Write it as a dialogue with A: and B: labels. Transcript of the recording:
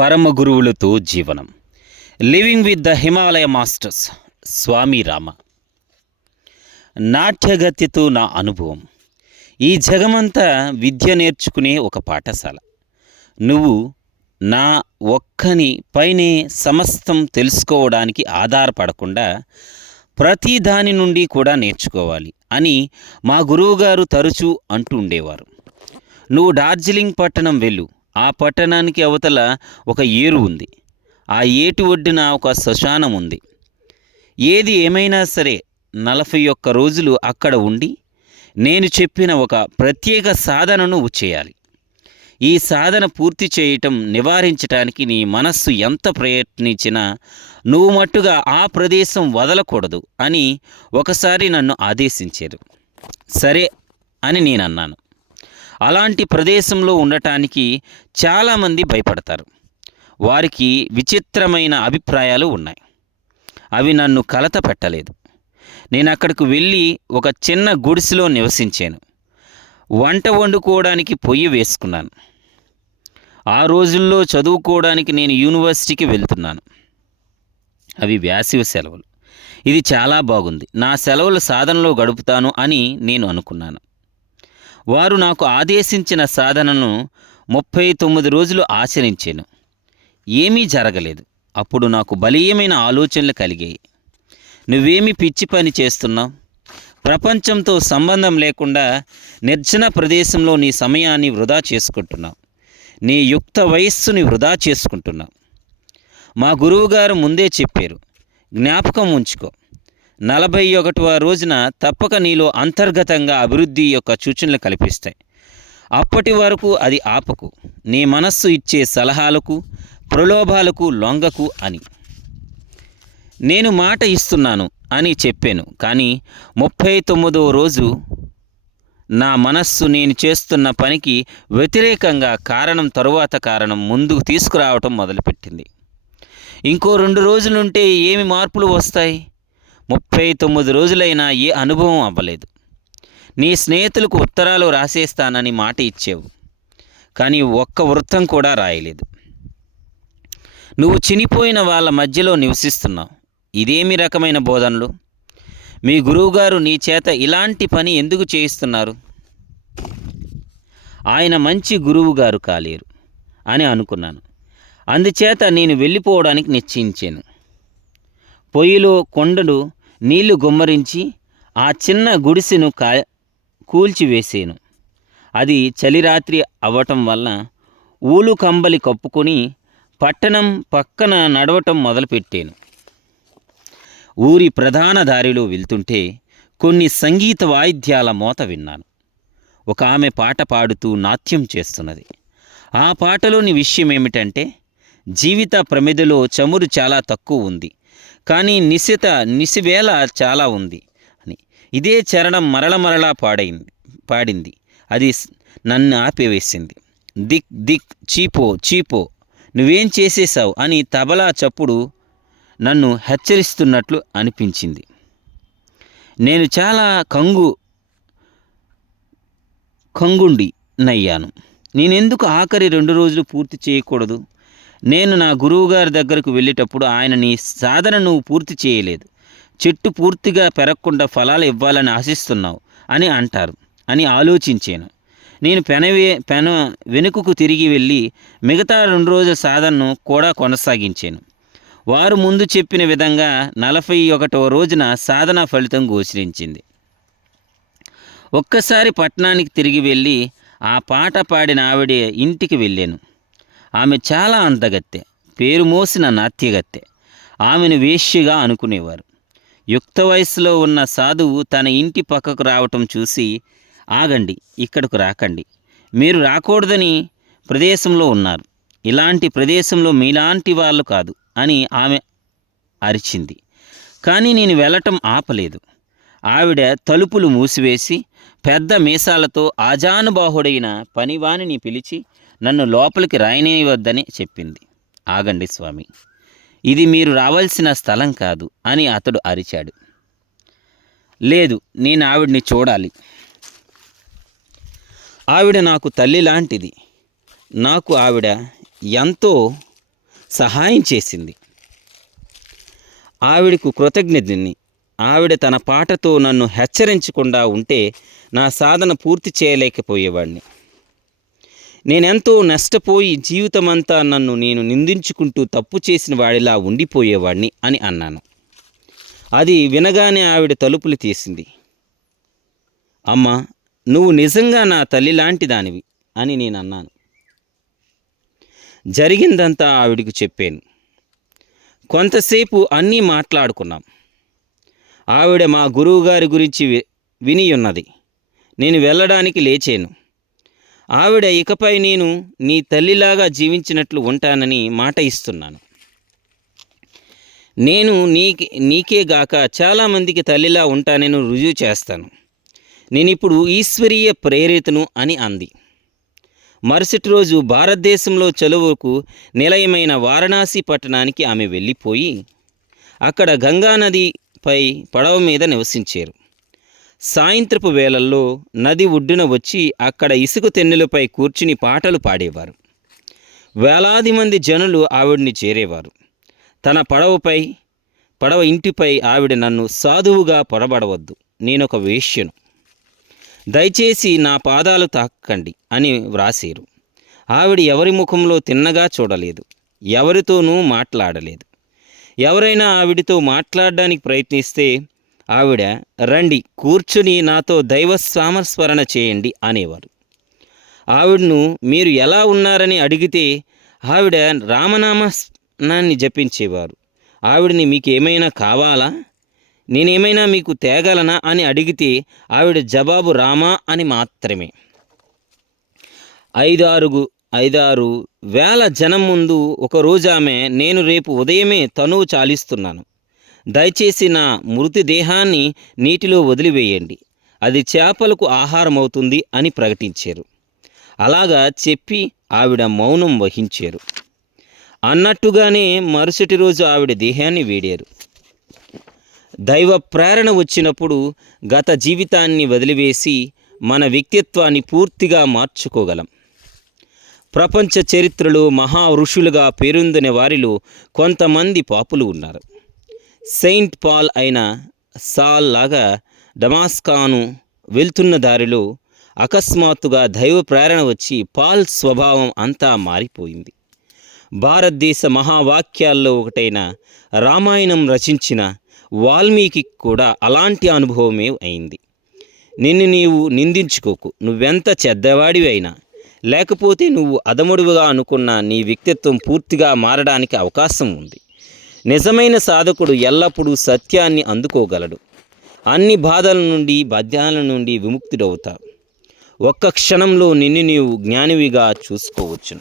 A: పరమ గురువులతో జీవనం. Living with the Himalaya masters Swami Rama. నాట్యగత్యతో నా అనుభవం. ఈ జగమంతా విద్య నేర్చుకునే ఒక పాఠశాల. నువ్వు నా ఒక్కని పైనే సమస్తం తెలుసుకోవడానికి ఆధారపడకుండా ప్రతి దాని నుండి కూడా నేర్చుకోవాలి అని మా గురువుగారు తరచూ అంటూ ఉండేవారు. నువ్వు డార్జిలింగ్ పట్టణం వెళ్ళు. ఆ పట్టణానికి అవతల ఒక ఏరు ఉంది. ఆ ఏటి ఒడ్డున ఒక శ్మశానం ఉంది. ఏది ఏమైనా సరే నలభై ఒక్క రోజులు అక్కడ ఉండి నేను చెప్పిన ఒక ప్రత్యేక సాధనను చేయాలి. ఈ సాధన పూర్తి చేయటం నివారించటానికి నీ మనస్సు ఎంత ప్రయత్నించినా నువ్వు మట్టుగా ఆ ప్రదేశం వదలకూడదు అని ఒకసారి నన్ను ఆదేశించారు. సరే అని నేను అన్నాను అలాంటి ప్రదేశంలో ఉండటానికి చాలామంది భయపడతారు. వారికి విచిత్రమైన అభిప్రాయాలు ఉన్నాయి. అవి నన్ను కలత పెట్టలేదు. నేను అక్కడికి వెళ్ళి ఒక చిన్న గుడిసెలో నివసించాను. వంట వండుకోవడానికి పొయ్యి వేసుకున్నాను. ఆ రోజుల్లో చదువుకోవడానికి నేను యూనివర్సిటీకి వెళ్తున్నాను. అవి వేసవి సెలవులు. ఇది చాలా బాగుంది. నా సెలవులు సాధనలో గడుపుతాను అని నేను అనుకున్నాను. వారు నాకు ఆదేశించిన సాధనను ముప్పై తొమ్మిది రోజులు ఆచరించాను. ఏమీ జరగలేదు. అప్పుడు నాకు బలీయమైన ఆలోచనలు కలిగాయి. నువ్వేమి పిచ్చి పని చేస్తున్నావు? ప్రపంచంతో సంబంధం లేకుండా నిర్జన ప్రదేశంలో నీ సమయాన్ని వృధా చేసుకుంటున్నావు. నీ యుక్త వయస్సుని వృధా చేసుకుంటున్నావు. మా గురువుగారు ముందే చెప్పారు. జ్ఞాపకం ఉంచుకో. నలభై ఒకటవ రోజున తప్పక నీలో అంతర్గతంగా అభివృద్ధి యొక్క సూచనలు కల్పిస్తాయి. అప్పటి వరకు అది ఆపకు. నీ మనస్సు ఇచ్చే సలహాలకు ప్రలోభాలకు లొంగకు అని. నేను మాట ఇస్తున్నాను అని చెప్పాను. కానీ ముప్పై తొమ్మిదవ రోజు నా మనస్సు నేను చేస్తున్న పనికి వ్యతిరేకంగా కారణం తరువాత కారణం ముందుకు తీసుకురావటం మొదలుపెట్టింది. ఇంకో రెండు రోజులుంటే ఏమి మార్పులు వస్తాయి? ముప్పై తొమ్మిది రోజులైనా ఏ అనుభవం అవ్వలేదు. నీ స్నేహితులకు ఉత్తరాలు రాసేస్తానని మాట ఇచ్చావు. కానీ ఒక్క వృత్తం కూడా రాయలేదు. నువ్వు చినిపోయిన వాళ్ళ మధ్యలో నివసిస్తున్నావు. ఇదేమి రకమైన బోధనలు? మీ గురువుగారు నీ చేత ఇలాంటి పని ఎందుకు చేయిస్తున్నారు? ఆయన మంచి గురువు గారు కాలేరు అని అనుకున్నాను. అందుచేత నేను వెళ్ళిపోవడానికి నిశ్చయించాను. పొయ్యిలో కొండలు నీళ్ళు గుమ్మరించి ఆ చిన్న గుడిసెను కా కూల్చివేసాను. అది చలిరాత్రి అవ్వటం వల్ల ఊలు కంబలి కప్పుకొని పట్టణం పక్కన నడవటం మొదలుపెట్టాను. ఊరి ప్రధాన దారిలో వెళ్తుంటే కొన్ని సంగీత వాయిద్యాల మోత విన్నాను. ఒక ఆమె పాట పాడుతూ నాట్యం చేస్తున్నది. ఆ పాటలోని విషయం ఏమిటంటే జీవిత ప్రమిదలో చమురు చాలా తక్కువ ఉంది. కానీ నిశిత నిసివేళ చాలా ఉంది అని. ఇదే చరణం మరల మరలా పాడైంది పాడింది. అది నన్ను ఆపివేసింది. దిక్ దిక్ చీపో చీపో నువ్వేం చేసేశావు అని తబలా చప్పుడు నన్ను హెచ్చరిస్తున్నట్లు అనిపించింది. నేను చాలా కంగు కంగుండి నయ్యాను. నేనెందుకు ఆఖరి రెండు రోజులు పూర్తి చేయకూడదు? నేను నా గురువుగారి దగ్గరకు వెళ్ళేటప్పుడు ఆయన నీ సాధన నువ్వు పూర్తి చేయలేదు. చెట్టు పూర్తిగా పెరగకుండా ఫలాలు ఇవ్వాలని ఆశిస్తున్నావు అని అంటారు అని ఆలోచించాను. నేను పెనవే పెన వెనుకకు తిరిగి వెళ్ళి మిగతా రెండు రోజుల సాధనను కూడా కొనసాగించాను. వారు ముందు చెప్పిన విధంగా నలభై ఒకటవ రోజున సాధన ఫలితం గోచరించింది. ఒక్కసారి పట్టణానికి తిరిగి వెళ్ళి ఆ పాట పాడిన ఆవిడ ఇంటికి వెళ్ళాను. ఆమె చాలా అందగత్తె పేరు మోసిన నాట్యగత్తె. ఆమెను వేష్యగా అనుకునేవారు. యుక్త వయస్సులో ఉన్న సాధువు తన ఇంటి పక్కకు రావటం చూసి ఆగండి ఇక్కడకు రాకండి. మీరు రాకూడదని ప్రదేశంలో ఉన్నారు. ఇలాంటి ప్రదేశంలో మీలాంటి వాళ్ళు కాదు అని ఆమె అరిచింది. కానీ నేను వెళ్ళటం ఆపలేదు. ఆవిడ తలుపులు మూసివేసి పెద్ద మీసాలతో ఆజానుబాహుడైన పనివానిని పిలిచి నన్ను లోపలికి రాయనివద్దని చెప్పింది. ఆగండి స్వామి. ఇది మీరు రావాల్సిన స్థలం కాదు అని అతడు అరిచాడు. లేదు నేను ఆవిడ్ని చూడాలి. ఆవిడ నాకు తల్లి లాంటిది. నాకు ఆవిడ ఎంతో సహాయం చేసింది. ఆవిడకు కృతజ్ఞతని ఆవిడ తన పాటతో నన్ను హెచ్చరించకుండా ఉంటే నా సాధన పూర్తి చేయలేకపోయేవాడిని నేనెంతో నష్టపోయి జీవితమంతా నన్ను నేను నిందించుకుంటూ తప్పు చేసిన వాడిలా ఉండిపోయేవాడిని అని అన్నాను. అది వినగానే ఆవిడ తలుపులు తీసింది. అమ్మా నువ్వు నిజంగా నా తల్లి లాంటి దానివి అని నేను అన్నాను. జరిగిందంతా ఆవిడకు చెప్పాను. కొంతసేపు అన్నీ మాట్లాడుకున్నాం. ఆవిడ మా గురువుగారి గురించి వి- విని ఉన్నది నేను వెళ్ళడానికి లేచాను. ఆవిడ ఇకపై నేను నీ తల్లిలాగా జీవించినట్లు ఉంటానని మాట ఇస్తున్నాను. నేను నీకే నీకే గాక చాలామందికి తల్లిలా ఉంటానని రుజువు చేస్తాను. నేను ఇప్పుడు ఈశ్వరీయ ప్రేరితను అని అంది. మరుసటి రోజు భారతదేశంలో చలువకు నిలయమైన వారణాసి పట్టణానికి ఆమె వెళ్ళిపోయి అక్కడ గంగానదిపై పడవ మీద నివసించారు. సాయంత్రపు వేళల్లో నది ఒడ్డున వచ్చి అక్కడ ఇసుక తెన్నెలపై కూర్చుని పాటలు పాడేవారు. వేలాది మంది జనులు ఆవిడ్ని చేరేవారు. తన పడవపై పడవ ఇంటిపై ఆవిడ నన్ను సాధువుగా పొరబడవద్దు నేనొక వేష్యను దయచేసి నా పాదాలు తాకండి అని వ్రాసారు. ఆవిడ ఎవరి ముఖంలో తిన్నగా చూడలేదు ఎవరితోనూ మాట్లాడలేదు. ఎవరైనా ఆవిడితో మాట్లాడడానికి ప్రయత్నిస్తే ఆవిడ రండి కూర్చుని నాతో దైవ సామస్మరణ చేయండి అనేవారు. ఆవిడను మీరు ఎలా ఉన్నారని అడిగితే ఆవిడ రామనామాన్ని జపించేవారు. ఆవిడని మీకు ఏమైనా కావాలా? నేనేమైనా మీకు తేగలనా? అని అడిగితే ఆవిడ జవాబు రామా అని మాత్రమే. ఐదారుగు ఐదారు వేల జనం ముందు ఒకరోజు ఆమె నేను రేపు ఉదయమే తనువు చాలిస్తున్నాను. దయచేసి నా మృతి దేహాన్ని నీటిలో వదిలివేయండి. అది చేపలకు ఆహారం అవుతుంది అని ప్రకటించారు. అలాగా చెప్పి ఆవిడ మౌనం వహించారు. అన్నట్టుగానే మరుసటి రోజు ఆవిడ దేహాన్ని వేడారు. దైవ ప్రేరణ వచ్చినప్పుడు గత జీవితాన్ని వదిలివేసి మన వ్యక్తిత్వాన్ని పూర్తిగా మార్చుకోగలం. ప్రపంచ చరిత్రలో మహా ఋషులుగా పేరొందిన వారిలో కొంతమంది పాపులు ఉన్నారు. సెయింట్ పాల్ అయిన సాల్ లాగా డమాస్కాను వెళ్తున్న దారిలో అకస్మాత్తుగా దైవ ప్రేరణ వచ్చి పాల్ స్వభావం అంతా మారిపోయింది. భారతదేశ మహావాక్యాల్లో ఒకటైన రామాయణం రచించిన వాల్మీకి కూడా అలాంటి అనుభవమే అయింది. నిన్ను నీవు నిందించుకోకు నువ్వెంత చెద్దవాడివి అయినా లేకపోతే నువ్వు అదమడువుగా అనుకున్న నీ వ్యక్తిత్వం పూర్తిగా మారడానికి అవకాశం ఉంది. నిజమైన సాధకుడు ఎల్లప్పుడూ సత్యాన్ని అందుకోగలడు. అన్ని బాధల నుండి బద్యాల నుండి విముక్తుడవుతావు. ఒక్క క్షణంలో నిన్ను నీవు జ్ఞానివిగా చూసుకోవచ్చును.